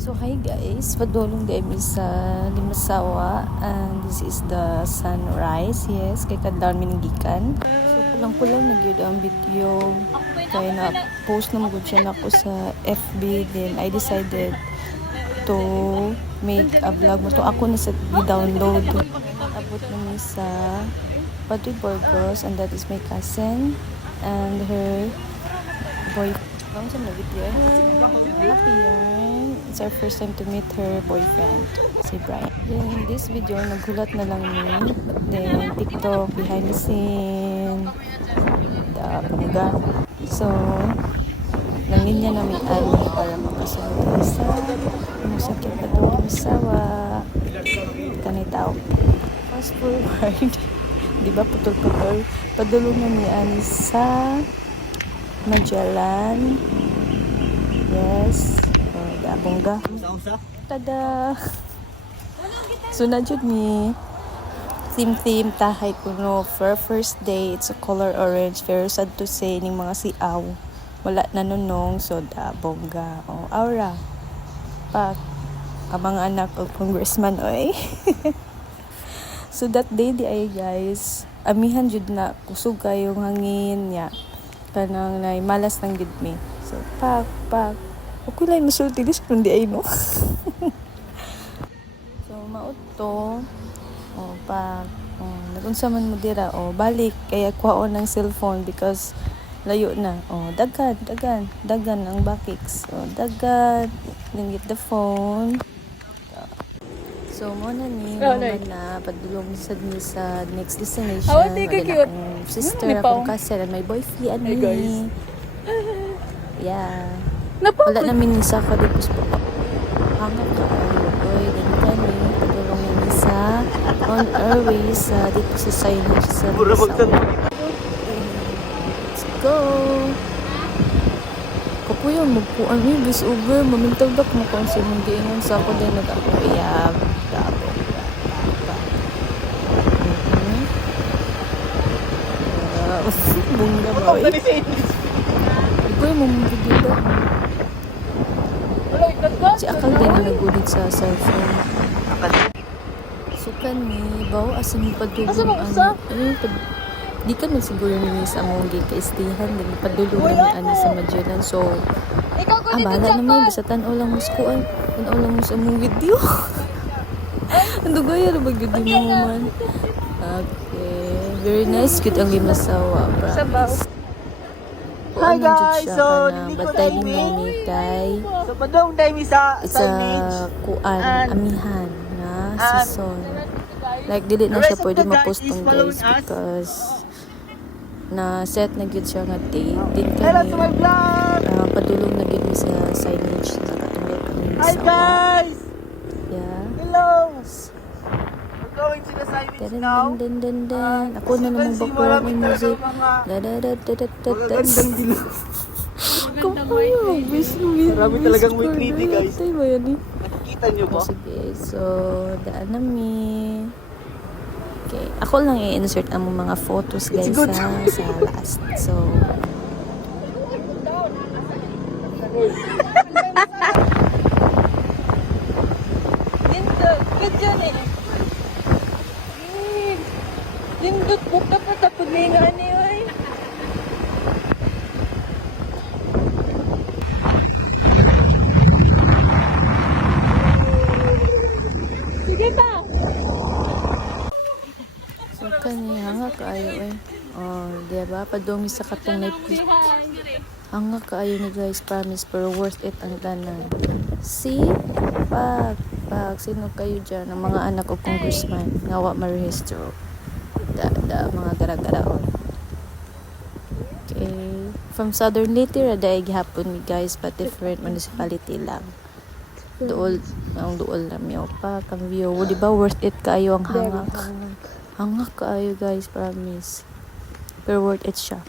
So hi guys, padulong kami sa Limasawa and this is the sunrise. Yes, kay kadlaw mininggikan. So kulang-kulang na gyud ang video kay na post na magud siya nako sa FB, then I decided to make a vlog mo to ako na sa download. Abot na mi sa Padre Burgos and that is my cousin and her boyfriend. Vamos sa video. Happy yarn. It's our first time to meet her boyfriend, si Brian. Then in this video, naghulat na lang ni. Then TikTok, behind the scene, the pangga. So, nangin niya namin ani para makasunod sa musakit pa doon sawa. Kanay tao. Fast forward. Diba putol-putol? Padulong na ni ani sa Magellan. Yes. Bongga. Tada. So na jud mi theme tahay kuno for first day. It's a color orange. Very sad to say ning mga siaw. Wala na nunong so da bongga. Oh, aura. Pa amang anak og congressman oy. So that day di ay guys, amihan jud na kusog kayong hangin ya. Kanang nay malas nang gid mi. So pak ako lang nasulti dis kundi ay no. So mauto pa nagunsa man mo dira balik kaya kuhaon ng cellphone because layo na dagan ang bakiks dagan linggit the phone. So mo na ni na padulong sad ni sa next destination. Sister akong cousin and my boyfriend ani. Yeah. Wala namin nisa ka dito sa baba. Hanggang ka oy din kami padulong namin sa on our way sa dito sa signage sa let's go. Kapuyo magkuan ni bis over mamintagdak mo kung sa mong giingon sa ako din nag-apuyab dabo. Bungga ba oy. Iboy mo video. Si Akal din na nagulit sa cellphone. Sukan ni baw asin mo padulong di ka man siguro ni sa among gikaistihan din padulong ni ani sa Magellan. So bala naman basta tan-o lang mo skuan tan-o lang mo sa among video. Ando gaya ra bagud mo man. Okay, very nice gud ang Limasawa, promise. Hi guys, so batay ni kay so padong day mi sa signage kuan amihan na season. Like dili na siya pwede ma-post tong guys because na set na gyud siya nga date din kami padulong na gyud mi sa signage sa katong kami sa. Hi guys. Yeah. Hello. We're going to the signage now. Ako na naman background ng music. Kapayo, Marami talagang may 3D guys. Tay ba yan eh? Nakikita nyo ba? Sige, so daan namin. Okay, ako lang i-insert ang mga photos guys sa last. So Lindot buka pa tapos nga ni oy. Sige pa. so kanya nga kaayo eh. Diba? Padong sa katong Netflix. Ang nga kaayo ni guys, promise, pero worth it ang tanan. See? Pag sino kayo dyan, ang mga anak o congressman, ngawa marehistro. Mga gara-garaon. Okay. From Southern Leyte, raday gihapon mi guys, but different municipality lang. Duol lang mi pa kang view. Di ba worth it kaayo ang hangak? Hangak kaayo guys, promise. Pero worth it siya.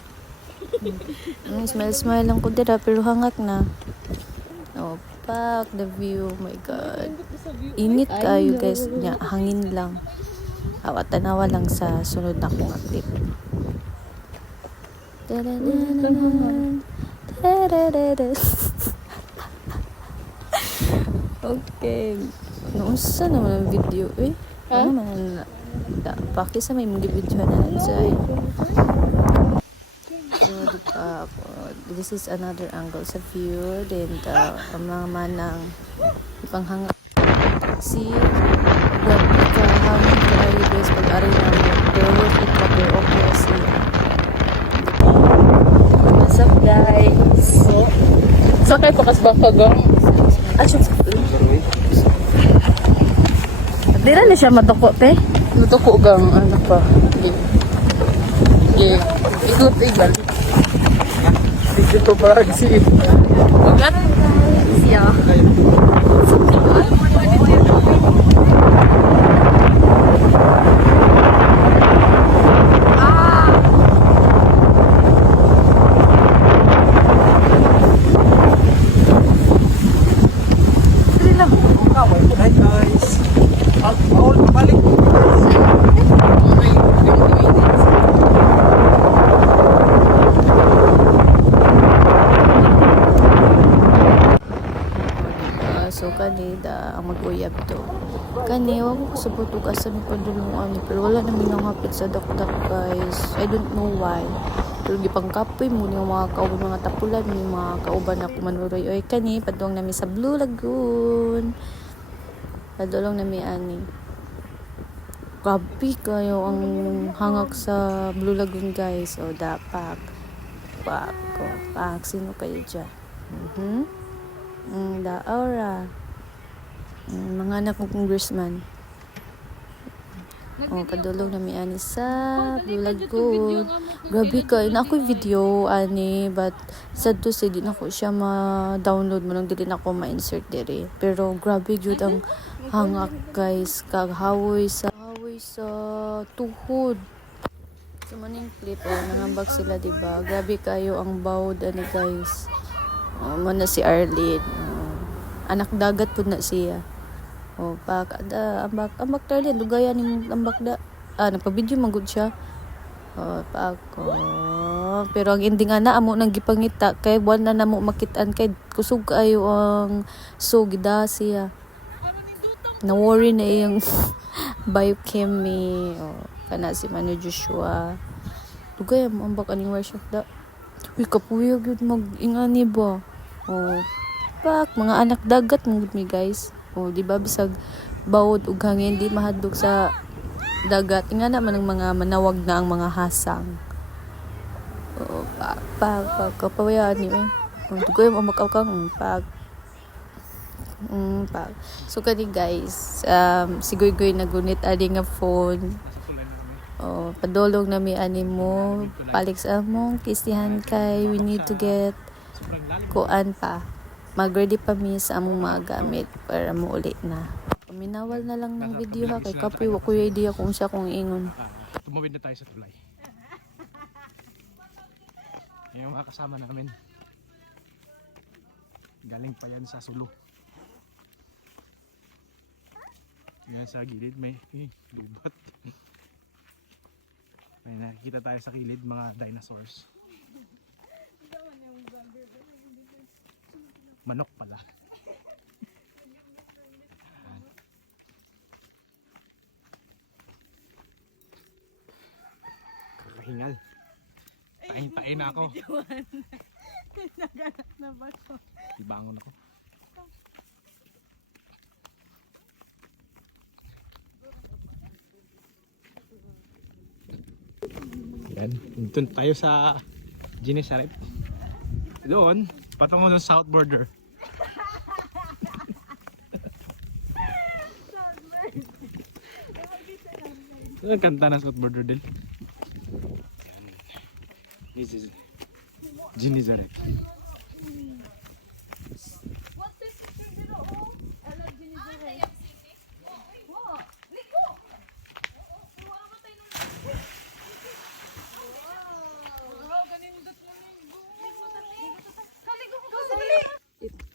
Smile lang ko dira pero hangak na. Pak the view, oh my god. Init kaayo guys, nya hangin lang. Tanawa lang sa sunod na kong clip. Okay. Nausa naman ang video eh. Ano man na. Paki sa may mga video na nandiyan. So, this is another angle sa view. Then, ang mga manang ipanghanga. See, grabe ka, hangin ka ay guys, pag-ari namin. Pero worth it ka, pero okay siya. What's up guys? Sakay pa kas baka ga. Di na siya matoko, te? Natuko gang ano pa. Okay. Ikot igal. Dito pa si. Ugat? Siya. Hi guys. Bawal pabalik. So kanida ang mag-uyab to. Kani wa ko subot og asa ni padulungan ni pero wala na minangapit sa dakdak guys. I don't know why. Pero gipangkapoy mo ni mga kauban mga tapulan ni mga kauban ako manuroy. Oy kani padung nami sa Blue Lagoon. Padulong nami ani. Grabe kayo ang hangak sa Blue Lagoon guys. O dapak. Pak sino kayo dyan? Da aura. Mga anak kong congressman. Padulong na mi ani sa Blue Lagoon. Grabe ka, na ako video ani but sad to say di na ko siya ma-download mo lang dili na ko ma-insert dire. Pero grabe gyud ang hangak guys, kaghawoy sa tuhod. So maning clip nangambag sila diba. Grabe kayo ang bawd ani guys. Mana si Arlene. Anak dagat pud na siya. Pakada ambak Arlene dugayan ning ambak da. Nagpa-video man gud siya. Pero ang ending ana amo nang gipangita kay buwan na namo makitaan kay kusog kayo ang sugida siya. Na worry na iyang biochem kana si Manu Joshua. Dugayan mo ambak aning workshop da. Uy, kapuyag yun mag-ingani ba? Mga anak dagat ng mi guys. Di ba bisag bawod ug hangin di mahadlok sa dagat. Nga naman ang mga manawag na ang mga hasang. Kapawayaan ni eh. Dugoy mo makakang So kani guys, sigoy-goy nagunit adi nga phone. Padulong na mi ani mo palik sa among kisihan kay we need to get kuan pa mag-ready pa mi sa among mga gamit para mo uli na paminawal na lang ng video ha kay kapoy wa ko idea kung sa kung ingon. Tumawid na tayo sa tulay. Yung mga kasama namin galing pa yan sa Sulo. Yan sa gilid may lubat. May nakikita tayo sa kilid mga dinosaurs. Manok pala. Hingal. Tain na ako. Naganap na ba ko? Ibangon ako. Yan. Doon tayo sa Genesaret. Doon, patungo sa south border. Ang kanta na south border din. This is Genesaret.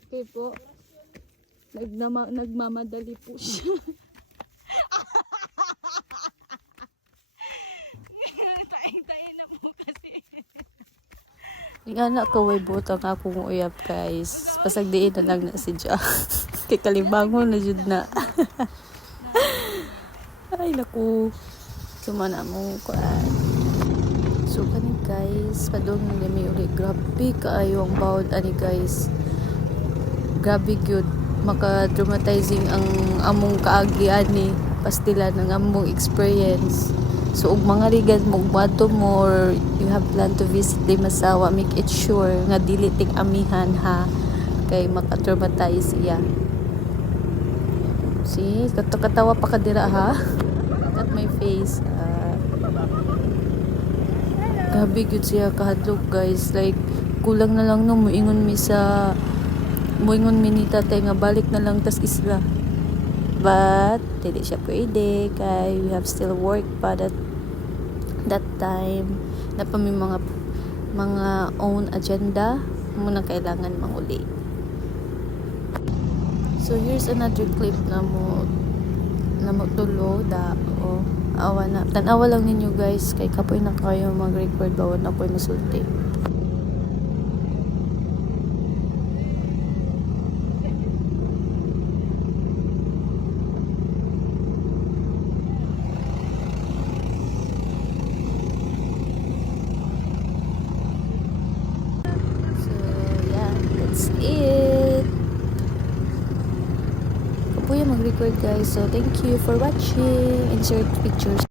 Okay po. Nagmamadali po siya. Taing-taing na po kasi. Yung anak ko way butang akong uyap guys. Pasagdiin na lang na si Ja. Kay kalibangon na jud na. Ay naku. Sumana mo kuan. So kani guys, padung na may uli. Grabe kaayo ang bawod ani guys. Grabe gyud, maka-traumatizing ang among kaagi ani pastila ng among experience. So ug mga rigan mo ug mo or you have plan to visit Limasawa, make it sure nga dili ting amihan ha kay maka-traumatize siya. See, katawa pa kadira ha. Look at my face. Grabe gyud siya kahadlok guys, like kulang na lang no muingon mi ni tatay nga balik na lang tas isla, but dili siya pwede kay we have still work pa that time na pa may mga own agenda muna kailangan manguli. So here's another clip na mo tulo da awa na. Tanawa lang ninyo guys kay kapoy na kayo mag-record bawon na po'y masulti. So yeah, that's it. Kapoy mag-record guys. So thank you for watching. Insert pictures.